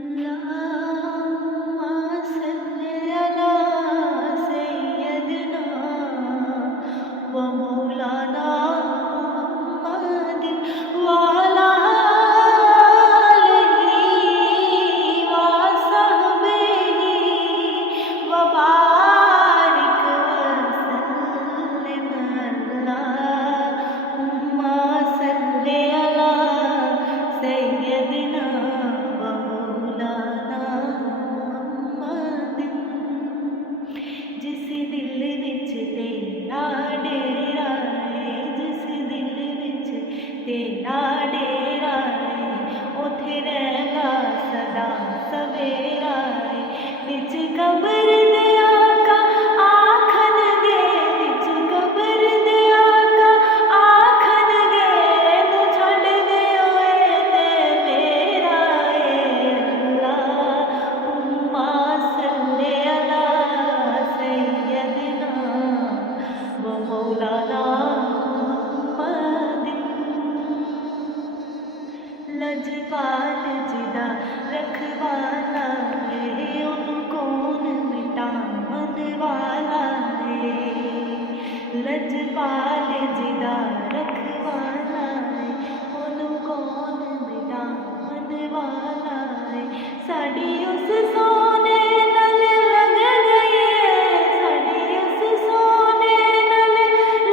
अल्लाहुम्मा सल्लि अला सय्यदिना व मौलाना मुहम्मदिन व अला आलिहि व सहबिहि व बारिक वसल्लिम। अल्लाहुम्मा सल्लि अला सय्यदिना व मौलाना मुहम्मदिन। जिस दिल विच तेरा डेरा है, जिस दिल विच तेरा डेरा है, उथे रहना सदा सवेरा है। विच कबर दे आका आखन गे, विच कबर दे आका आखन गे, तू छड़ दे ओए ते मेरा है। अल्लाहुम्मा सल्लि अला सय्यदिना व मौलाना मुहम्मदिन। लजपाल जिदा रखवाला है, उन कौन मिटावन वाला है। लजपाल जिदा रखवाला है, उन कौन मिटावन वाला है। साड़ी उस सोने नल लग गई है, साड़ी उस सोने नल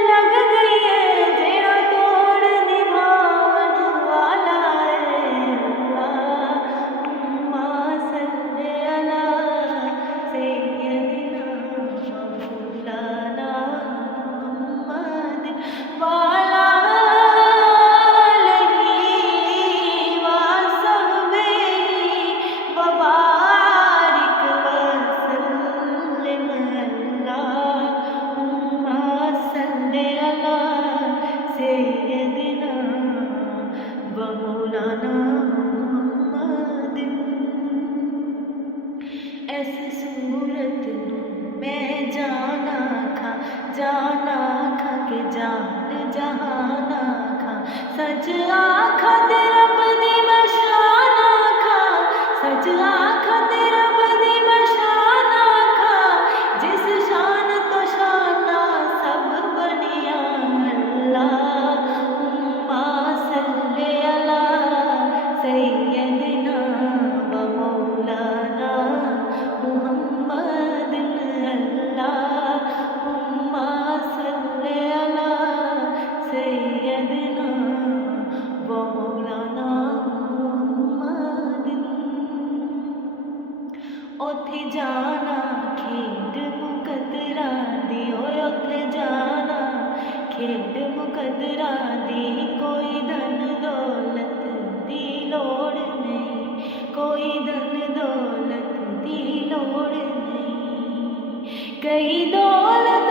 लग गई है, जेड़ा तोड़ निभावन वाला है। अल्लाहुम्मा सल्लि अला सय्यदिना व मौलाना मुहम्मदिन व अला आलिहि व सहबिहि व बारिक वसल्लिम। अल्लाहुम्मा सल्लि अला सय्यदिना व मौलाना मुहम्मदिन। ऐसी सूरत नूं मैं जाना खा के जान जहाना खा। सच आखा ते रब दी मैं शान आखा, सच आखा ते रब दी मैं शान आखा, जिस शान तो शाना सब बनिया। अल्लाहुम्मा सल्लि अला सय्यदिना व मौलाना मुहम्मदिन। अल्लाहुम्मा सल्लि अला सय्यदिना व मौलाना मुहम्मदिन। उथे जाना खेड मुकद्दरा दी, ओए उथे जाना खेड मुकद्दरा दी। कोई धन दौलत दी लोड़ नहीं, कोई धन दौलत दी लोड़ नहीं। कई दौलत